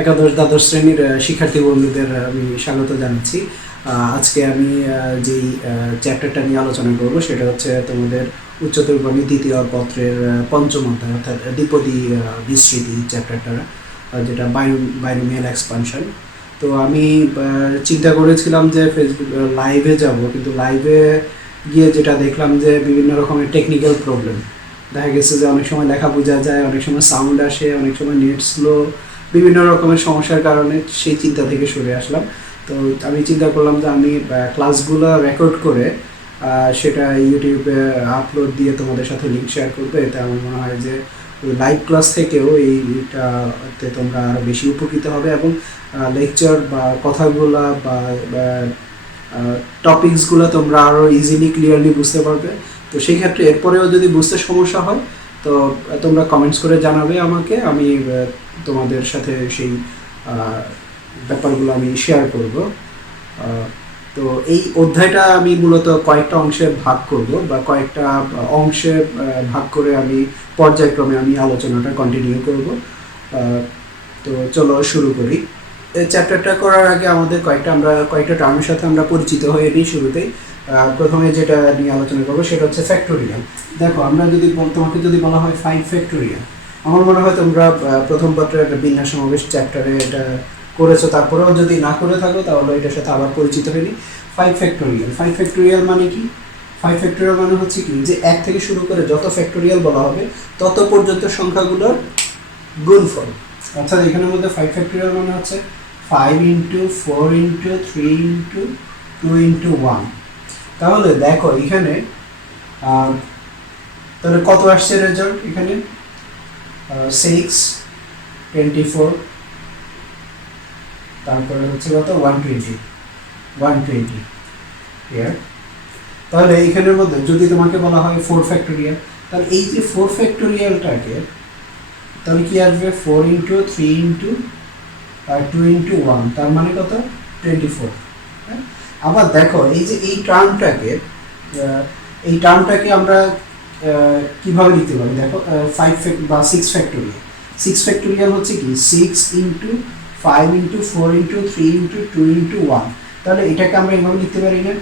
একাদশ দ্বাদশ শ্রেণীর শিক্ষার্থী বন্ধুদের আমি স্বাগত জানাচ্ছি। আজকে আমি যেই চ্যাপ্টারটা নিয়ে আলোচনা করব সেটা হচ্ছে তোমাদের উচ্চতর গণিত দ্বিতীয় পত্রের পঞ্চম অধ্যায় অর্থাৎ দ্বিপদী বিস্তৃতি চ্যাপ্টারটা, যেটা বাইনোমিয়াল এক্সপানশন। তো আমি চিন্তা করেছিলাম যে ফেসবুক লাইভে যাব, কিন্তু লাইভে গিয়ে যেটা দেখলাম যে বিভিন্ন রকমের টেকনিক্যাল প্রবলেম দেখা গেছে, যে অনেক সময় লেখা বোঝা যায়, অনেক সময় সাউন্ড আসে, অনেক সময় নেট স্লো, বিভিন্ন রকমের সমস্যার কারণে সেই চিন্তা থেকে সরে আসলাম। তো আমি চিন্তা করলাম যে আমি ক্লাসগুলো রেকর্ড করে সেটা ইউটিউবে আপলোড দিয়ে তোমাদের সাথে লিঙ্ক শেয়ার করবো। এতে আমার মনে হয় যে লাইভ ক্লাস থেকেও এইটাতে তোমরা আরও বেশি উপকৃত হবে এবং লেকচার বা কথাগুলা বা টপিকসগুলো তোমরা আরও ইজিলি ক্লিয়ারলি বুঝতে পারবে। তো সেই ক্ষেত্রে এরপরেও যদি বুঝতে সমস্যা হয় তো তোমরা কমেন্টস করে জানাবে আমাকে, আমি তোমাদের সাথে সেই ব্যাপারগুলো আমি শেয়ার করব। তো এই অধ্যায়টা আমি মূলত কয়েকটা অংশে ভাগ করব, বা কয়েকটা অংশে ভাগ করে আমি পর্যায়ক্রমে আমি আলোচনাটা কন্টিনিউ করব। তো চলো শুরু করি। এই চ্যাপ্টারটা করার আগে আমাদের কয়েকটা টার্মের সাথে আমরা পরিচিত হয়ে নিই শুরুতেই। প্রথমে যেটা নিয়ে আলোচনা করবো সেটা হচ্ছে ফ্যাক্টোরিয়াল। দেখো, আমরা তোমাকে যদি বলা হয় 5 ফ্যাক্টোরিয়াল, আমার মনে হয় তোমরা প্রথম পত্রের একটা বিন্যাস সমাবেশ চ্যাপ্টারে এটা করেছো, তারপরেও যদি না করে থাকো তাহলে এটার সাথে আবার পরিচিত হয়নি। 5 ফ্যাক্টোরিয়াল, 5 ফ্যাক্টোরিয়াল মানে কি? 5 ফ্যাক্টোরিয়াল মানে হচ্ছে কি, যে 1 থেকে শুরু করে যত ফ্যাক্টোরিয়াল বলা হবে তত পর্যন্ত সংখ্যাগুলোর গুণফল। অর্থাৎ এখানের মধ্যে 5 ফ্যাক্টোরিয়াল মানে হচ্ছে 5 ইন্টু 4 ইন্টু 3 ইন্টু 2 ইন্টু 1। তাহলে দেখো এখানে তাহলে কত আসছে রেজাল্ট? এখানে 6, 24, তারপরে হচ্ছে কত 120 ক্লিয়ার। তাহলে এইখানের মধ্যে যদি তোমাকে বলা হয় 4 ফ্যাক্টোরিয়াল, তাহলে এই যে 4 ফ্যাক্টোরিয়ালটাকে তাহলে কি আসবে? 4 ইন্টু 3 ইন্টু 2 ইন্টু 1, তার মানে কত? 24। আবার দেখো এই যে এই টার্মটাকে আমরা কিভাবে লিখতে পারি? দেখো 5 বা 6 ফ্যাক্টোরিয়াল। 6 ফ্যাক্টোরিয়াল হচ্ছে কি 6 into 5 into 4 into 3 into 2 into 1। তাহলে এটাকে আমরা এইভাবে লিখতে পারি না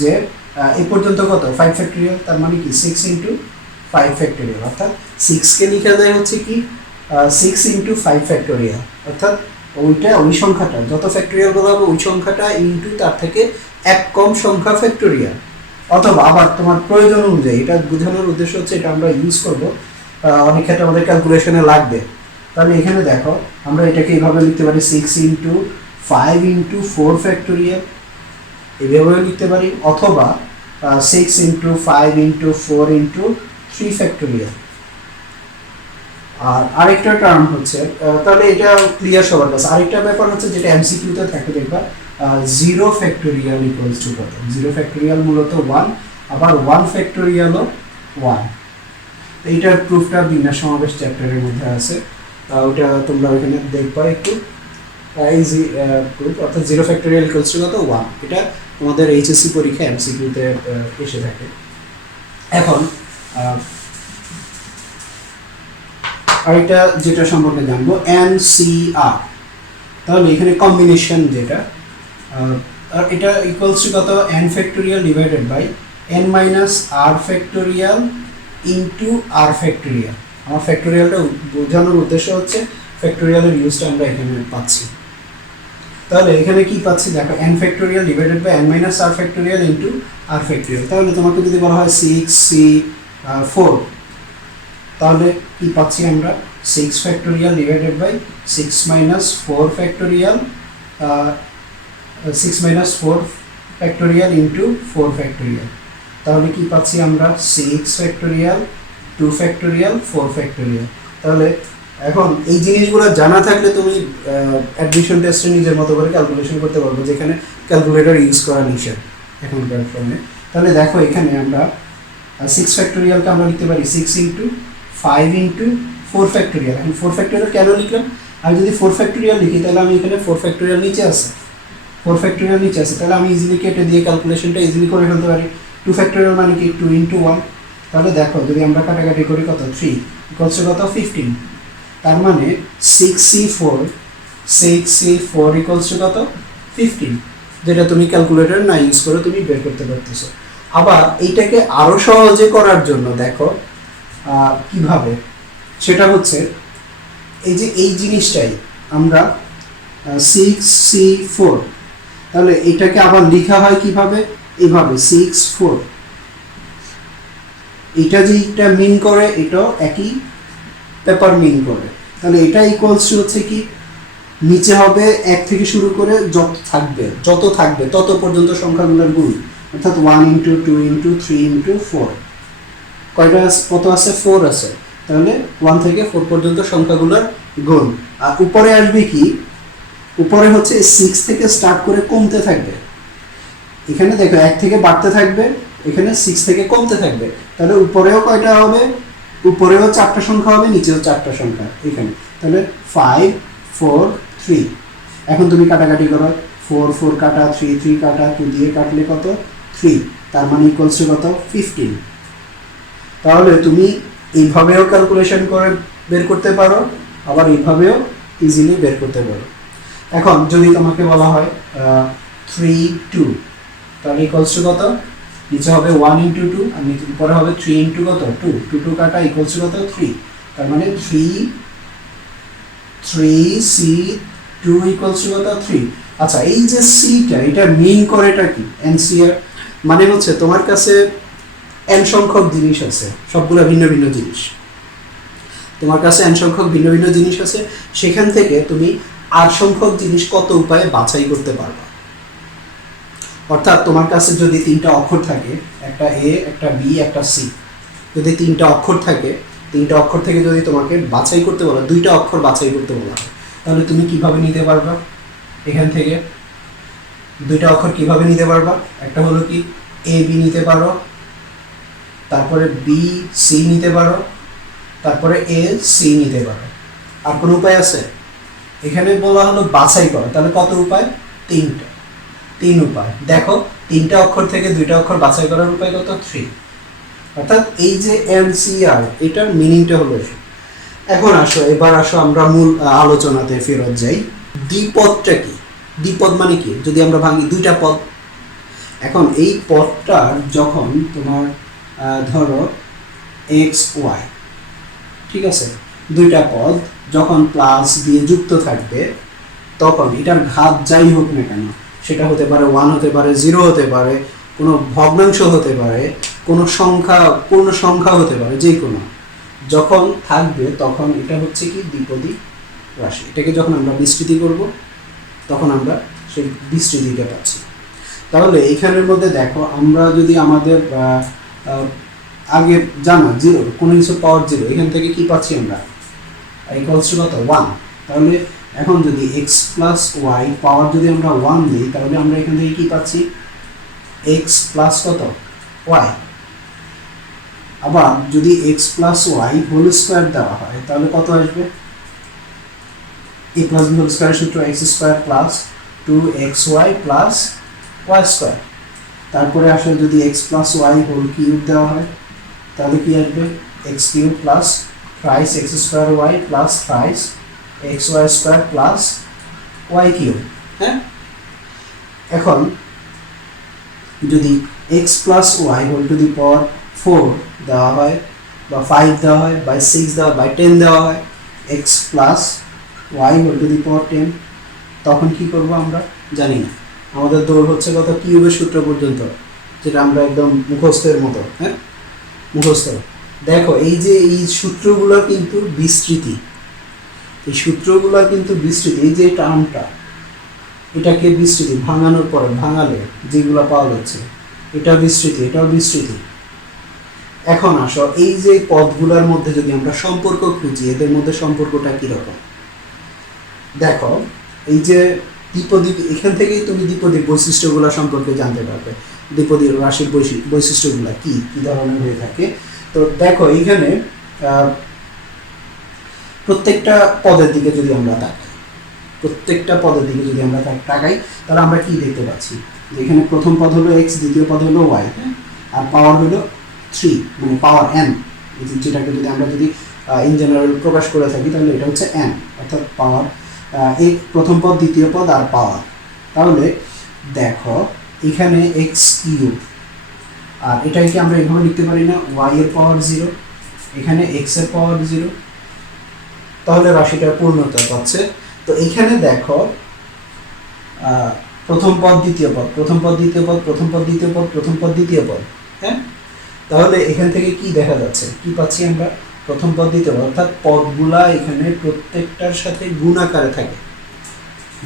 যে এই পর্যন্ত কত 5 ফ্যাক্টোরিয়াল, তার মানে কি 6 ইন্টু 5 ফ্যাক্টোরিয়াল। অর্থাৎ 6কে লেখা যায় হচ্ছে কি 6 ইন্টু 5 ফ্যাক্টোরিয়াল, অর্থাৎ ওই সংখ্যাটা যত ফ্যাক্টোরিয়াল বলা হবে ওই সংখ্যাটা ইন্টু তার থেকে এক কম সংখ্যা ফ্যাক্টোরিয়াল। অথবা আবার তোমার প্রয়োজন অনুযায়ী, এটা বোঝানোর উদ্দেশ্য হচ্ছে এটা আমরা ইউজ করব অনেক ক্ষেত্রে আমাদের ক্যালকুলেশনে লাগবে। তাহলে এখানে দেখো আমরা এটাকে এইভাবে লিখতে পারি 6 ইন্টু 5 ইন্টু 4 ফ্যাক্টোরিয়াল, এভাবেও লিখতে পারি, অথবা 6 ইন্টু 5 ইন্টু 4 ইন্টু 3 ফ্যাক্টোরিয়াল। আর আরেকটা টার্ম হচ্ছে, তাহলে এটা ক্লিয়ার সবার কাছে। আরেকটা ব্যাপার হচ্ছে যেটা এমসিকিউতে থাকে, দেখবা 0 ফ্যাক্টোরিয়াল ইকুয়ালস টু কত? 0 ফ্যাক্টোরিয়াল মূলত 1, আবার 1 ফ্যাক্টোরিয়ালও 1। এইটার প্রুফটা বিন্যাস সমাবেশ চ্যাপ্টারের মধ্যে আছে, ওটা তোমরা ওইখানে দেখবা একটু। ইজি প্রুফ, অর্থাৎ 0 ফ্যাক্টোরিয়াল ইকুয়ালস টু কত? 1। এটা তোমাদের এইচএসসি পরীক্ষা এমসিকিউতে এসে থাকে। এখন আরেকটা যেটা সম্পর্কে জানবো NCR। তাহলে এখানে কম্বিনেশন যেটা, আর এটা ইকুয়ালস টু কত? n factorial divided by n minus r factorial into r factorial. আমার ফ্যাক্টোরিয়ালটা বোঝানোর উদ্দেশ্য হচ্ছে ফ্যাক্টোরিয়ালের ইউজটা আমরা এখানে পাচ্ছি। তাহলে এখানে কি পাচ্ছি? দেখো n factorial divided by n minus r factorial into r factorial. তাহলে তোমাকে যদি বলা হয় 6c4, তাহলে কি পাচ্ছি আমরা? 6 factorial divided by 6 minus 4 factorial 6 minus 4 factorial into 4 factorial. তাহলে কি পাচ্ছি আমরা? 6 ফ্যাক্টোরিয়াল 2 ফ্যাক্টোরিয়াল 4 ফ্যাক্টোরিয়াল। তাহলে এখন এই জিনিসগুলো জানা থাকলে তুমি অ্যাডমিশন টেস্টে নিজের মতো করে ক্যালকুলেশন করতে পারবে, যেখানে ক্যালকুলেটর ইউজ করা নিষেধ এখনকার ফর্মে। তাহলে দেখো এখানে আমরা 6 ফ্যাক্টোরিয়ালকে আমরা লিখতে পারি 6 ইন্টু 5 ইন্টু 4 ফ্যাক্টোরিয়াল। এখন 4 ফ্যাক্টোরিয়াল কেন লিখলাম? আমি যদি 4 ফ্যাক্টোরিয়াল লিখি তাহলে আমি এখানে 4 ফ্যাক্টোরিয়াল নিচে আছে, 4 ফ্যাক্টোরিয়াল নিচে আছে, তাহলে আমি ইজিলি কেটে দিয়ে ক্যালকুলেশনটা ইজিলি করে ফেলতে পারি। 2 ফ্যাক্টোরিয়াল মানে কি 2 ইন্টু 1। তাহলে দেখো যদি আমরা কাটাকাটি করি কত? 3 ইকুয়ালস টু কত? 15। তার মানে 6c4 6c4 ইকুয়ালস টু কত 15, যেটা তুমি ক্যালকুলেটর না ইউজ করে তুমি বের করতে পারতেছো। আবার এইটাকে আরো সহজে করার জন্য দেখো কিভাবে, সেটা হচ্ছে এই যে এই জিনিসটাই আমরা 6c4, তাহলে এটাকে আবার লেখা হয় কিভাবে, এইভাবে 6 4, এটা যেটা মিন করে এটাও একই পেপার মিন করে। তাহলে এটা ইকুয়ালস টু হচ্ছে কি, নিচে হবে 1 থেকে শুরু করে যত থাকবে তত পর্যন্ত সংখ্যাগুলোর গুণ, অর্থাৎ 1 ইন্টু 2 ইন্টু 3 ইন্টু 4, কয়টা কত আছে 4 আছে, তাহলে 1 থেকে 4 পর্যন্ত সংখ্যাগুলোর গুণ। আর উপরে আসবে কি, উপরে হচ্ছে 6 থেকে স্টার্ট করে কমতে থাকবে, এখানে দেখো 1 থেকে বাড়তে থাকবে, এখানে 6 থেকে কমতে থাকবে, তাহলে উপরেও কয়টা হবে, উপরেও 4টা সংখ্যা হবে, নিচেও 4টা সংখ্যা এখানে, তাহলে 5 4 3। এখন তুমি কাটাকাটি করো, 4 4 কাটা, 3 3 কাটা, 2 দিয়ে কাটলে কত 3, তার মানে ইকুয়ালস টু কত 15। তাহলে তুমি এইভাবেও ক্যালকুলেশন করে বের করতে পারো, আবার এইভাবেও ইজিলি বের করতে পারো। এখন যদি তোমাকে বলা হয় 3 2, তাহলে ইকুয়ালস টু কত, নিচে হবে 1 ইন্টু 2 আর নিচে উপরে হবে 3 ইন্টু কত 2, 2 2 কাটা ইকুয়ালস টু কত 3, তার মানে 3c2 ইকুয়ালস টু কত 3। আচ্ছা, এই যে সিটা এটা মিন করেটা কি, এনসিআর মানে হচ্ছে তোমার কাছে n সংখ্যক জিনিস আছে, সবগুলো ভিন্ন ভিন্ন জিনিস, তোমার কাছে n সংখ্যক ভিন্ন ভিন্ন জিনিস আছে, সেখান থেকে তুমি r সংখ্যক জিনিস কত উপায়ে বাছাই করতে পারবা। অর্থাৎ তোমার কাছে যদি 3টা অক্ষর থাকে, একটা a একটা b একটা c, যদি 3টা অক্ষর থাকে, 3টা অক্ষর থেকে যদি তোমাকে বাছাই করতে বলা, 2টা অক্ষর বাছাই করতে বলা হয়, তাহলে তুমি কিভাবে নিতে পারবা, এখান থেকে 2টা অক্ষর কিভাবে নিতে পারবা, একটা হলো কি a b নিতে পারো, তারপরে b c নিতে পারো, তারপরে a c নিতে পারো। আর কোনো উপায় আছে, এখানে বলা হলো বাছাই করা, তাহলে কত উপায়, 3 উপায়। দেখো 3টা অক্ষর থেকে 2টা অক্ষর বাছাই করার উপায় কত 3, অর্থাৎ এই যে এনসিআর এটার মিনিংটা হলো। এখন এবার আসো আমরা মূল আলোচনাতে ফেরত যাই। দ্বিপদটা কি, দ্বিপদ মানে কি, যদি আমরা ভাঙি 2টা পদ, এখন এই পদটার যখন তোমার ধরো এক্স ওয়াই, ঠিক আছে, 2টা পদ যখন প্লাস দিয়ে যুক্ত থাকবে, তখন এটার ঘাত যাই হোক না কেন, সেটা হতে পারে 1 হতে পারে, 0 হতে পারে, কোনো ভগ্নাংশ হতে পারে, কোনো সংখ্যা পূর্ণ সংখ্যা হতে পারে, যে কোনো যখন থাকবে তখন এটা হচ্ছে কি দ্বিপদী রাশি। এটাকে যখন আমরা বিস্তৃতি করব তখন আমরা সেই বিস্তৃতিটা পাচ্ছি। তাহলে এইখানের মধ্যে দেখো, আমরা যদি আমাদের আগে জানা 0, কোনো কিছু পাওয়ার 0, এখান থেকে কি পাচ্ছি আমরা, ইকুয়ালস টু কত 1। তাহলে এখন যদি x প্লাস ওয়াই পাওয়ার যদি আমরা 1 দিই, তাহলে আমরা এখান থেকে কি পাচ্ছি, x প্লাস কত ওয়াই। আবার যদি x plus Y whole square দেওয়া হয়, তাহলে কত আসবে, a plus b whole square সূত্র x square plus 2xy plus y square. তারপরে আসলে যদি x plus Y whole cube দেওয়া হয়, তাহলে কি আসবে, x cube plus thrice x square Y plus thrice xy square plus y cube. হ্যাঁ, এখন যদি x plus Y whole to the power 4 দেওয়া হয়, বা 5 দেওয়া হয়, বাই 6 দেওয়া হয়, বাই 10 দেওয়া হয়, x plus Y whole to the power 10, তখন কি করব আমরা জানি না, আমাদের দৌড় হচ্ছে কত কিউবের সূত্র পর্যন্ত, যেটা আমরা একদম মুখস্থের মতো। হ্যাঁ, মুখস্থ। দেখো এই যে এই সূত্রগুলো কিন্তু বিস্তৃতি, এই সূত্রগুলো কিন্তু বিস্তৃতি, এই যে টার্মটা, এটাকে বিস্তৃতি ভাঙানোর পরে ভাঙালে যেগুলো পাওয়া যাচ্ছে, এটা বিস্তৃতি, এটাও বিস্তৃতি। এখন আসো এই যে পদগুলোর মধ্যে যদি আমরা সম্পর্ক খুঁজি, এদের মধ্যে সম্পর্কটা কিরকম, দেখো এই যে দ্বিপদী, এখান থেকেই তুমি দ্বিপদীর বৈশিষ্ট্যগুলো সম্পর্কে জানতে পারবে, দ্বিপদী রাশির বৈশিষ্ট্যগুলো কি কি ধরনের হয়ে থাকে। তো দেখো এইখানে প্রত্যেকটা পদের দিকে যদি আমরা তাকাই, প্রত্যেকটা পদের দিকে যদি আমরা তাকাই, তাহলে আমরা কি দেখতে পাচ্ছি, এখানে প্রথম পদ হলো x, দ্বিতীয় পদ হলো y, আর পাওয়ার হলো 3, মানে পাওয়ার n, যেটাকে যদি আমরা যদি ইন জেনারেল প্রকাশ করে থাকি, তাহলে এটা হচ্ছে n, অর্থাৎ পাওয়ার এই প্রথম পদ দ্বিতীয় পদ আর পাওয়ার। তাহলে দেখো এখানে এক্স কিউব, আর এটাকে আমরা এইভাবে লিখতে পারি না, ওয়াই এর পাওয়ার 0, এখানে এক্স এর পাওয়ার 0, তাহলে রাশিটা পূর্ণতা পাচ্ছে। তো এখানে দেখো প্রথম পদ দ্বিতীয় পদ, প্রথম পদ দ্বিতীয় পদ, প্রথম পদ দ্বিতীয় পদ, প্রথম পদ দ্বিতীয় পদ, হ্যাঁ। তাহলে এখান থেকে কি দেখা যাচ্ছে, কি পাচ্ছি আমরা, প্রথম পদ দ্বিতীয় পদ, অর্থাৎ পদগুলা এখানে প্রত্যেকটার সাথে গুণ আকারে থাকে।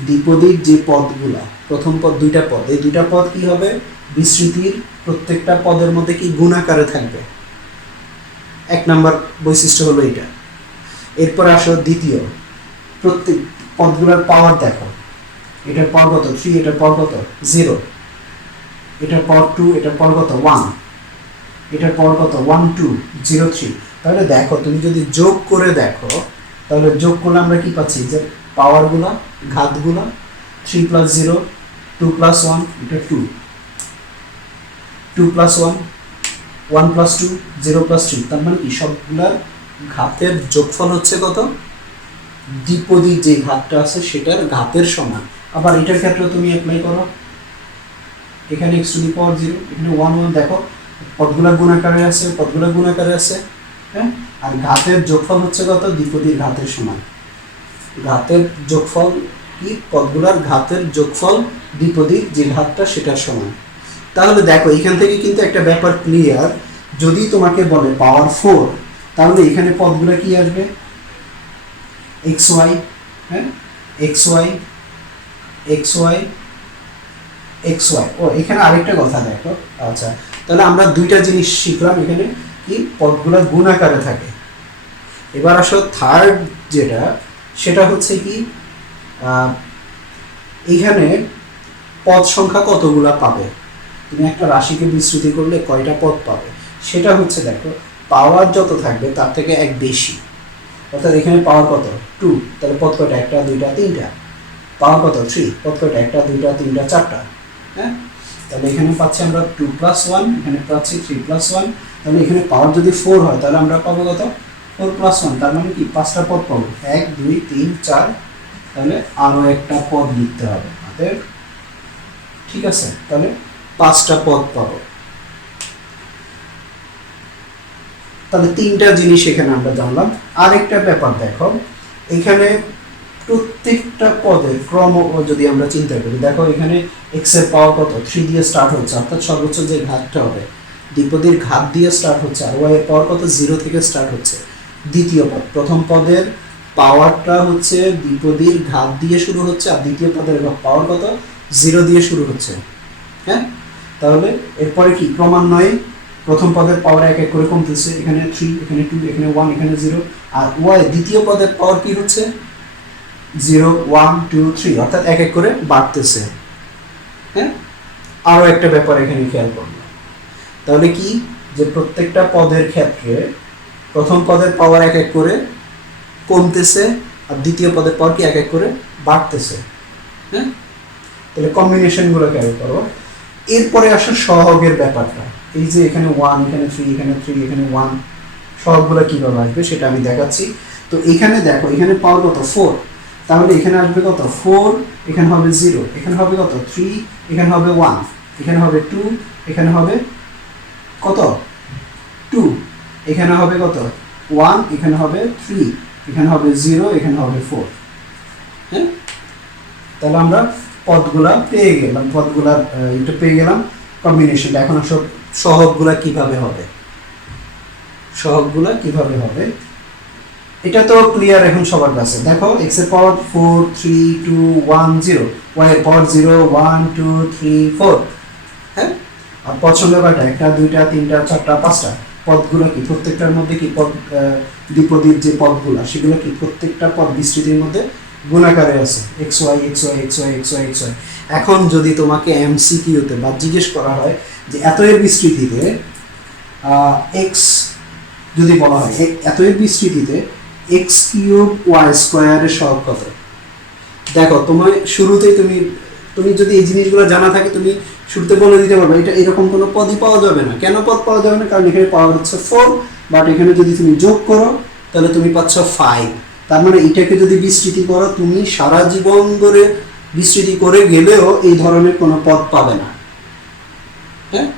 দ্বিপদীর যে পদগুলা, প্রথম পদ দুইটা পদ, এই দুইটা পদ কি হবে, বিস্তৃতির প্রত্যেকটা পদের মধ্যে কি গুণ আকারে থাকবে। এক নাম্বার বৈশিষ্ট্য হলো এটা। এরপর আসো দ্বিতীয়, প্রত্যেক পদগুলোর পাওয়ার দেখো, এটার পাওয়ার কত 3, এটার পাওয়ার কত 0, এটার পাওয়ার 2, এটার পাওয়ার কত 1, এটার পাওয়ার কত 1 2 0 3। তাহলে দেখো তুমি যদি যোগ করে দেখো, তাহলে যোগ করলে আমরা কি পাচ্ছি, যে পাওয়ারগুলা, ঘাতগুলা 3 + 0 2 + 1, এটা 2, 2 + 1 1 + 2 0 + 3, তার মানে কি সবগুলার ঘাতের যোগফল হচ্ছে কত, দ্বিপদীর যে ঘাতটা আছে সেটার ঘাতের সমান। আবার এটার ক্ষেত্রে তুমি অ্যাপ্লাই করো, এখানে x⁴, এখানে 1 1, দেখো পদগুলা গুণাকারে আছে, পদগুলা গুণাকারে আছে, হ্যাঁ। আর ঘাতের যোগফল হচ্ছে কত, দ্বিপদীর ঘাতের সমান। ঘাতের যোগফল কি, পদগুলার ঘাতের যোগফল দ্বিপদীর যে ঘাতটা সেটার সমান। তাহলে দেখো এখান থেকে কিন্তু একটা ব্যাপার ক্লিয়ার, যদি তোমাকে বলে পাওয়ার 4, তাহলে এখানে পদগুলা কি আসবে, xy, হ্যাঁ, xy xy xy। ও এখানে আরেকটা কথা দেখো, আচ্ছা তাহলে আমরা দুইটা জিনিস শিখলাম, এখানে কি পদগুলা গুণ আকারে থাকে। এবার আসো থার্ড যেটা, সেটা হচ্ছে কি এইখানে পদ সংখ্যা কতগুলা পাবে, তুমি একটা রাশিকে বিস্তৃতি করলে কয়টা পদ পাবে, সেটা হচ্ছে দেখো পাওয়ার যত থাকবে তার থেকে এক বেশি। অর্থাৎ এখানে পাওয়ার কত 2, তাহলে পদ কয়টা, 1 2 3 টা। পাওয়ার কত 3, পদ কয়টা, 1 2 3 4টা, হ্যাঁ। তাহলে এখানে পাচ্ছি আমরা 2 + 1, এখানে পাচ্ছি 3 + 1। তাহলে এখানে পাওয়ার যদি 4 হয়, তাহলে আমরা পাবো কত, 4 + 1, তার মানে কি 5টা পদ পাবো, 1 2 3 4। তাহলে আরো একটা পদ লিখতে হবে আমাদের, ঠিক আছে। তাহলে 5টা পদ পাবো। তাহলে 3টা জিনিস এখানে আমরা জানলাম। আরেকটা ব্যাপার দেখো, এখানে প্রত্যেকটা পদের ক্রম যদি আমরা চিন্তা করি, দেখো এখানে x এর পাওয়ার কত 3 দিয়ে স্টার্ট হচ্ছে, অর্থাৎ সর্বোচ্চ যে ঘাতটা হবে দ্বিপদীর ঘাত দিয়ে স্টার্ট হচ্ছে, আর y এর পাওয়ার কত 0 থেকে স্টার্ট হচ্ছে। দ্বিতীয় পদ, প্রথম পদের পাওয়ারটা হচ্ছে দ্বিপদীর ঘাত দিয়ে শুরু হচ্ছে, আর দ্বিতীয় পদের পাওয়ার কত 0 দিয়ে শুরু হচ্ছে, হ্যাঁ। তাহলে এরপরে কি ক্রমান্বয়ে প্রথম পদের পাওয়ার এক এক করে কমতেছে, এখানে 3, এখানে 2, এখানে 1, এখানে 0। আর y দ্বিতীয় পদের পাওয়ার কি হচ্ছে 0 1 2 3, অর্থাৎ এক এক করে বাড়তেছে, হ্যাঁ। আরো একটা ব্যাপার এখানে খেয়াল করবো, তাহলে কি, যে প্রত্যেকটা পদের ক্ষেত্রে প্রথম পদের পাওয়ার এক এক করে কমতেছে, আর দ্বিতীয় পদের পাওয়ার কি এক এক করে বাড়তেছে, হ্যাঁ। তাহলে কম্বিনেশনগুলো খেয়াল করো। এরপরে আসে সহগের ব্যাপারটা, এই যে এখানে 1, এখানে 3, এখানে 3, এখানে 1, সহগগুলো কিভাবে আসবে সেটা আমি দেখাচ্ছি। তো এখানে দেখো এখানে পাওয়ার কত 4, তাহলে এখানে আসবে কত 4, এখানে হবে 0, এখানে হবে কত 3, এখানে হবে 1, এখানে হবে 2, এখানে হবে কত 2, এখানে হবে কত 1, এখানে হবে 3, এখানে হবে 0, এখানে হবে 4, হ্যাঁ। তাহলে আমরা পদগুলা পেয়ে গেলাম, পদগুলার এটা পেয়ে গেলাম কম্বিনেশনটা। এখন সব সহগগুলা কিভাবে হবে, সহগগুলা কিভাবে হবে এটা তো ক্লিয়ার এখন সবার কাছে। দেখো x এর পাওয়ার 4 3 2 1 0, y এর পাওয়ার 0 1 2 3 4, হ্যাঁ। আর পদ সংখ্যা কয়টা, 1টা 2টা 3টা 4টা 5টা। পদগুলো কি প্রত্যেকটার মধ্যে কি পদ দ্বিপদীর যে পদগুলো সেগুলো কি প্রত্যেকটা পদ বিস্তৃতির মধ্যে গুণাকারে আছে, xy xy xy xy xy। এখন যদি তোমাকে এমসিকিউতে বা জিজ্ঞেস করা হয় যে এত এর বিস্তৃতিতে x যদি বলা হয় এত এর বিস্তৃতিতে x³ y² এর সহগ কত, দেখো তোমার শুরুতেই তুমি যদি এই জিনিসগুলো জানা থাকে তুমি শুরুতে বলে দিতে পারবে এটা এরকম কোনো পদই পাওয়া যাবে না। কেন পদ পাওয়া যাবে না, কারণ এখানে পাওয়ার হচ্ছে 4, বাট এখানে যদি তুমি যোগ করো তাহলে তুমি পাচ্ছ 5, তার মানে এটাকে যদি বিস্তৃতি করো তুমি সারা জীবন ধরে বিস্তৃতি করে গেলেও এই ধরনের কোনো পদ পাবে না। হ্যাঁ,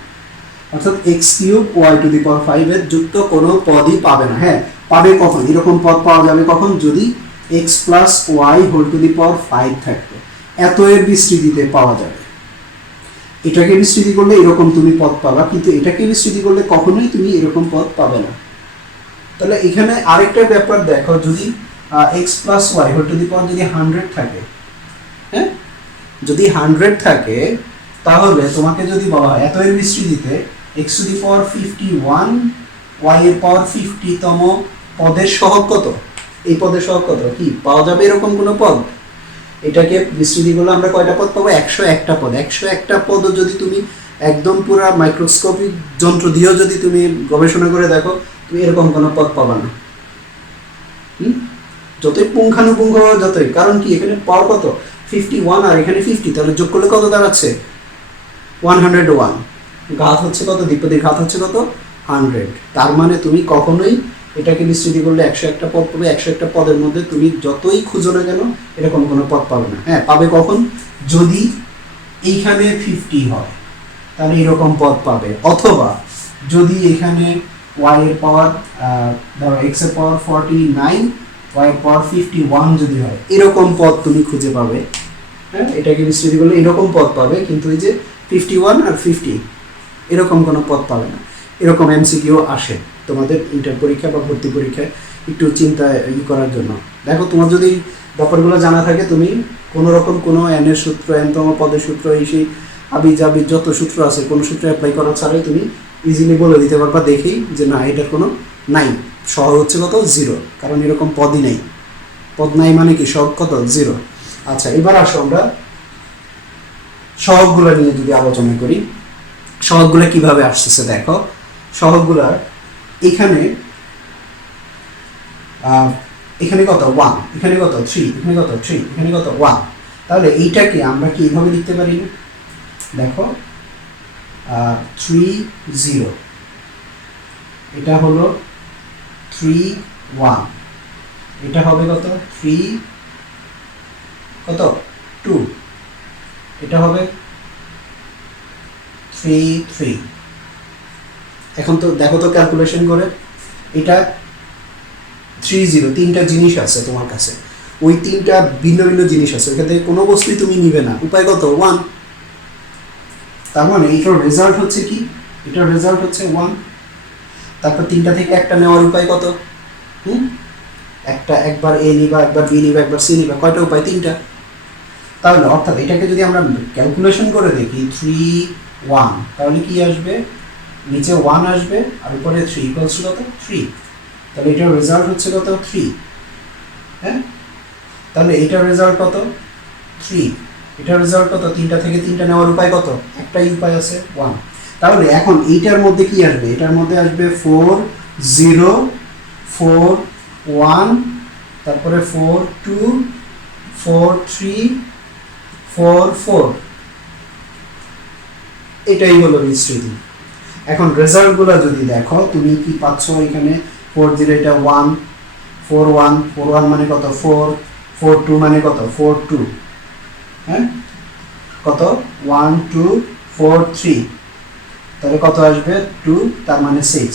অর্থাৎ X cube Y to the power 5 এর যুক্ত কোনো পদই পাবে না। হ্যাঁ, পাবে কখন? এরকম পদ পাওয়া যাবে কখন? যদি X plus Y whole to the power 5 থাকবে, এত এর বিস্তৃতিতে পাওয়া যাবে। এটাকে বিস্তৃতি করলে এরকম তুমি পদ পাবা, কিন্তু এটাকে বিস্তৃতি করলে কখনোই তুমি এরকম পদ পাবে না। তাহলে এখানে আরেকটা ব্যাপার দেখো, যদি X plus Y whole to the power যদি 100 থাকে, হ্যাঁ, যদি 100 থাকে, তাহলে তোমাকে যদি বলা হয় এত এর বিস্তৃতিতে X to the power 51 Y এর পাওয়ার 50 তম পদের সহগ কত, এই পদের সহগ কত কি পাওয়া যাবে? এরকম কোনো পদ? এটাকে বিস্তৃতি করলে আমরা কয়টা পদ পাবো? 101টা পদ। 101টা পদ যদি তুমি একদম পুরো মাইক্রোস্কোপিক যন্ত্র দিয়েও যদি তুমি গবেষণা করে দেখো, তুমি এরকম কোনো পদ পাবা না। যতই পুঙ্খানুপুঙ্খ যতই, কারণ কি এখানে পাওয়ার কত? 51 আর এখানে 50, তাহলে যোগ করলে কত দাঁড়াচ্ছে? 101। ঘাত হচ্ছে কত? দ্বিপদীর ঘাত হচ্ছে কত? 100। তার মানে তুমি কখনোই এটাকে বিস্তৃতি করলে 101টা পদ পাবে। 101টা পদের মধ্যে তুমি যতই খুঁজো না কেন এরকম কোনো পদ পাবে না। হ্যাঁ, পাবে কখন? যদি এইখানে 50 হয়, তাহলে এরকম পদ পাবে। অথবা যদি এখানে y এর পাওয়ার ধরো x এর পাওয়ার 49 y এর পাওয়ার 51 যদি হয়, এরকম পদ তুমি খুঁজে পাবে। হ্যাঁ, এটাকে বিস্তৃতি করলে এরকম পদ পাবে, কিন্তু এই যে 51 আর 50 এরকম কোনো পদ পাবে না। এরকম এমসিকিউ আসে তোমাদের ইন্টার পরীক্ষা বা ভর্তি পরীক্ষায়, একটু চিন্তা করার জন্য। দেখো, তোমার যদি ব্যাপারগুলো জানা থাকে, তুমি কোনো রকম কোনো এনের সূত্র, এনতম পদের সূত্র, এই সেই আবি জাবি যত সূত্র আছে, কোনো সূত্র অ্যাপ্লাই করা ছাড়াই তুমি ইজিলি বলে দিতে পারবা দেখেই যে না, এটার কোনো নাই। সহগ হচ্ছে কত? 0, কারণ এরকম পদই নেই। পদ নাই মানে কি? সহগ কত? 0। আচ্ছা, এবার আসো আমরা সহগগুলো নিয়ে যদি আলোচনা করি। সহগগুলো কিভাবে আসতেছে দেখো। সহগগুলার এখানে এখানে কত? 1, এখানে কত? 3, এখানে কত? 3, এখানে কত? 1। তাহলে এইটাকে আমরা কি এইভাবে লিখতে পারি না? দেখো, 3 0, এটা হলো 3 1, এটা হবে কত? 3 কত? 2, এটা হবে 3 3। এখন তো দেখো তো ক্যালকুলেশন করে, এটা 3 0, তিনটা জিনিস আছে তোমার কাছে, ওই তিনটা ভিন্ন ভিন্ন জিনিস আছে, ওইখান থেকে কোনো বস্তুই তুমি নিবে না। উপায় কত? 1। তার মানে এটার রেজাল্ট হচ্ছে কি? এটার রেজাল্ট হচ্ছে 1। তারপর তিনটা থেকে একটা নেওয়ার উপায় কত? একটা, একবার এ নিবা, একবার বি নিবা, একবার সি নিবা। কয়টা উপায়? 3টা। তাহলে অর্থাৎ এটাকে যদি আমরা ক্যালকুলেশন করে দেখি 3 1, তাহলে কি আসবে? নিচে 1 আসবে আর উপরে 3 ইকুয়ালস টু কত? 3। তাহলে এটার রেজাল্ট হচ্ছে কত? 3। হ্যাঁ, তাহলে এটার রেজাল্ট কত? 3। এটার রেজাল্ট কত? তিনটা থেকে তিনটা নেওয়ার উপায় কত? একটাই উপায় আছে, 1। তাহলে এখন এইটার মধ্যে কি আসবে? এটার মধ্যে আসবে 4 0 4 1, তারপরে 4 2 4 3 4 4। এটাই হলো বিস্তৃতি। এখন রেজাল্টগুলো যদি দেখো, তুমি কি পাচ্ছ? এখানে 4 0, এটা 1 4 1 4 1 মানে কত? 4 4 2 মানে কত? 4 2। হ্যাঁ, কত? 1 2 4 3, তাহলে কত আসবে? 2, তার মানে 6।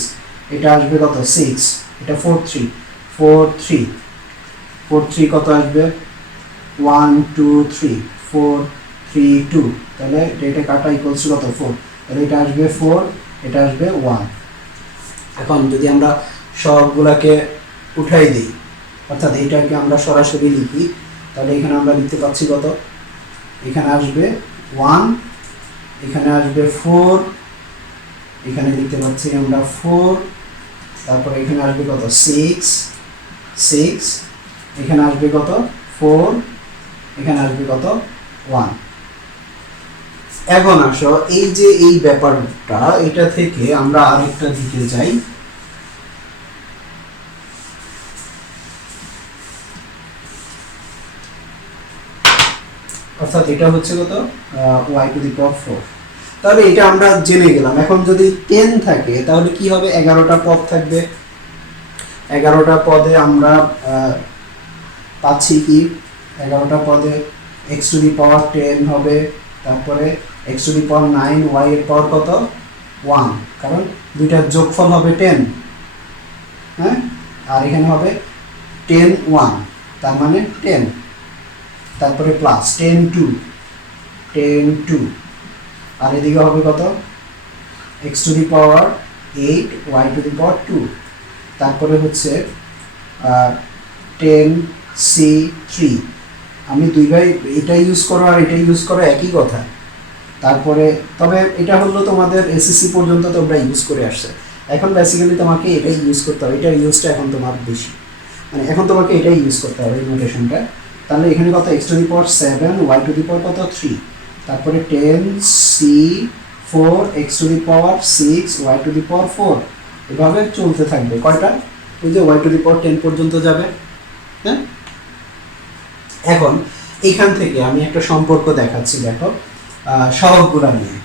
এটা আসবে কত? 6। এটা 4 3 4 3 4 3 কত আসবে? 1 2 3 4 3 2, তাহলে এটা কাটা ইকুয়ালস টু কত? 4। তাহলে এটা আসবে 4, এটা আসবে 1। এখন যদি আমরা সবগুলাকে উঠাই দিই, অর্থাৎ এইটাকে আমরা সরাসরি লিখি, তাহলে এখানে আমরা লিখতে পাচ্ছি কত? এখানে আসবে 1, এখানে আসবে 4, এখানে লিখতে পাচ্ছি আমরা 4, তারপর এখানে আসবে কত? 6 6, এখানে আসবে কত? 4, এখানে আসবে কত? 1। এখন আসো, এই যে এই ব্যাপারটা, এটা থেকে আমরা আরেকটা দিকে যাই। অর্থাৎ এটা হচ্ছে কত? y two the power 4। তাহলে এটা আমরা জেনে গেলাম। এখন যদি 10 থাকে তাহলে কি হবে? 11টা পদ থাকবে। 11টা পদে আমরা পাচ্ছি কি 11টা পদে এক্স টু দি পাওয়ার 10 হবে, তারপরে x to the power 9, y এর পাওয়ার কত 1, কারণ দুইটার যোগফল হবে 10, হ্যাঁ, আর এখানে হবে 10 1, তার মানে 10, তারপরে প্লাস 10 2, আর এদিকে হবে কত X to the power 8, Y to the power 2, তারপরে হচ্ছে 10 সি 3, আমি দুই ভাই এটা ইউজ করো আর এটা ইউজ করো একই কথা। তারপরে তবে এটা হলো তোমাদের এসএসসি পর্যন্ত তোমরা ইউজ করে আসছে, এখন বেসিক্যালি তোমাকে এটাই ইউজ করতে হবে, এটার ইউজটা এখন তোমার বেশি, মানে এখন তোমাকে এটাই ইউজ করতে হবে এই নোটেশনটা। তাহলে এখানে কত X to the power 7, Y to the power কত 3, তারপরে 10 C 4, X to the power 6, Y to the power 4, এভাবে চলতে থাকবে। কয়টা? ওই যে ওয়াই টু দি পাওয়ার 10 পর্যন্ত যাবে, হ্যাঁ। এখন এখান থেকে আমি একটা সম্পর্ক দেখাচ্ছি, দেখো সহগগুলা নিয়ে।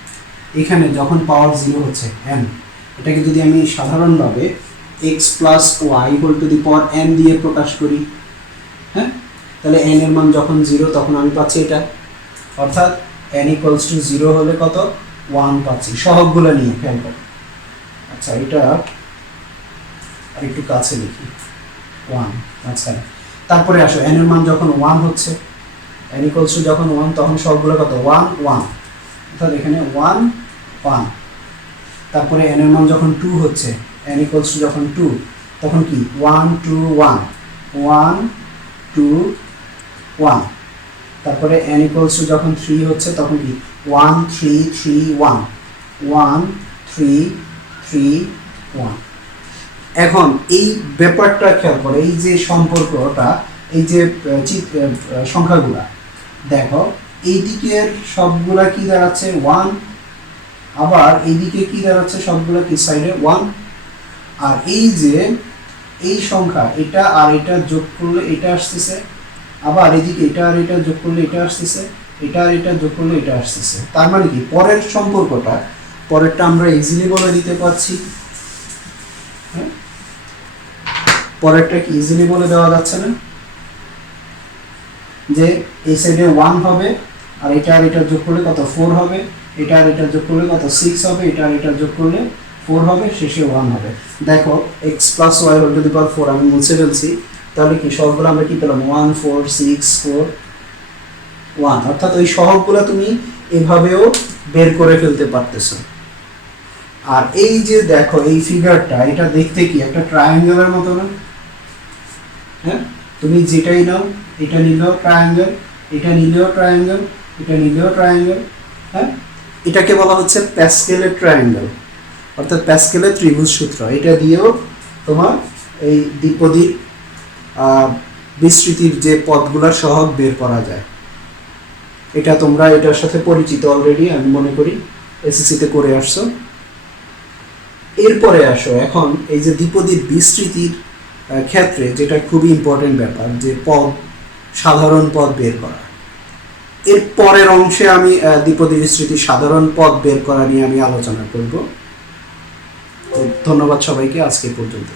এখানে যখন পাওয়ার 0 হচ্ছে n, এটাকে যদি আমি সাধারণভাবে x plus Y whole to the power n দিয়ে প্রকাশ করি, হ্যাঁ, তাহলে n এর মান যখন 0 তখন আমি পাচ্ছি এটা, অর্থাৎ n ইকুয়ালস টু 0 হলে কত 1 পাচ্ছি। সহগগুলা নিয়ে খেয়াল করো। আচ্ছা, এটা আর একটু কাছে লিখি 1, আচ্ছা। তারপরে আসো n এর মান যখন 1 হচ্ছে, n ইকুয়ালস টু যখন 1 তখন সবগুলো কত 1 1, অর্থাৎ এখানে 1 1। তারপরে n এর মান যখন 2 হচ্ছে, n ইকুয়ালস টু যখন 2 তখন কি 1 2 1 1 2 1। তারপরে n ইকুয়ালস টু যখন 3 হচ্ছে তখন কি 1 3 3 1 1 3 3 1। এখন এই ব্যাপারটা খেয়াল করো, এই যে সম্পর্কটা, এই যে সংখ্যাগুলা দেখো, এই দিকের সবগুলা কি দাঁড়াচ্ছে 1, আবার এইদিকে কি দাঁড়াচ্ছে সবগুলা কি সাইডে 1, আর এই যে এই সংখ্যা এটা আর এটা যোগ করলে এটা আসতেছে, আবার এদিকে এটা আর এটা যোগ করলে এটা আসতেছে, এটা আর এটা যোগ করলে এটা আসতেছে। তার মানে কি পরের সম্পর্কটা, পরেরটা আমরা ইজিলি বলে দিতে পারছি, হ্যাঁ, পরেরটা কি ইজিলি বলে দেওয়া যাচ্ছে না, যে এই সাইডে 1 হবে, আর এটা আর এটা যোগ করলে কত 4 হবে, এটা আর এটা যোগ করলে কত 6 হবে, এটা আর এটা যোগ করলে 4 হবে, শেষে 1 হবে। দেখো x plus Y whole to the power 4 আমি মুছে ফেলছি, তাহলে কি সহগগুলো আমরা কি পেলাম 1 4 6 4 1, অর্থাৎ ওই সহগগুলো তুমি এভাবেও বের করে ফেলতে পারতেছো। আর এই যে দেখো এই ফিগারটা, এটা দেখতে কি একটা ট্রায়াঙ্গেলের মতো না, হ্যাঁ, তুমি যেটাই নাও, এটা নিলেও ট্রায়াঙ্গেল, এটা নিলেও ট্রায়াঙ্গেল, এটা নিলেও ট্রায়াঙ্গেল, হ্যাঁ, এটাকে বলা হচ্ছে প্যাসকেলের ট্রায়াঙ্গেল, অর্থাৎ প্যাসকেলের ত্রিভুজ সূত্র। এটা দিয়েও তোমার এই দ্বিপদীর বিস্তৃতির যে পদগুলোর সহগ বের করা যায়। এটা তোমরা এটার সাথে পরিচিত অলরেডি, আমি মনে করি এসএসসিতে করে আসছো। এরপরে আসো এখন এই যে দ্বিপদীর বিস্তৃতির ক্ষেত্রে যেটা খুবই ইম্পর্টেন্ট ব্যাপার, যে পদ, সাধারণ পদ বের করা। এর পরের অংশে আমি দ্বিপদী বিস্তৃতির সাধারণ পদ বের করা নিয়ে আমি আলোচনা করব। ধন্যবাদ সবাইকে, আজকে পর্যন্ত।